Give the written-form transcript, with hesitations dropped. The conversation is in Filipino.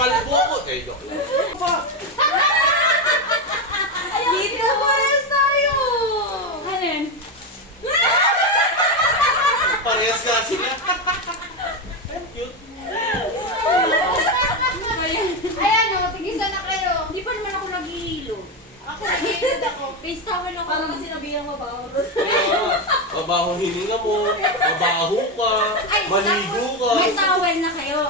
Palibukot. Eh, joke lang. Dito parehas tayo! Hanin? Parehas nga sila. Ay, cute. Ayan o, tigisan na kayo. Hindi pa naman ako nag-iilo. Ako nag-iilod ako. Face towel ako. Parang kasi nabiyang mabaho. Mabaho hininga mo, mabaho ka, maligo ka. May towel na kayo.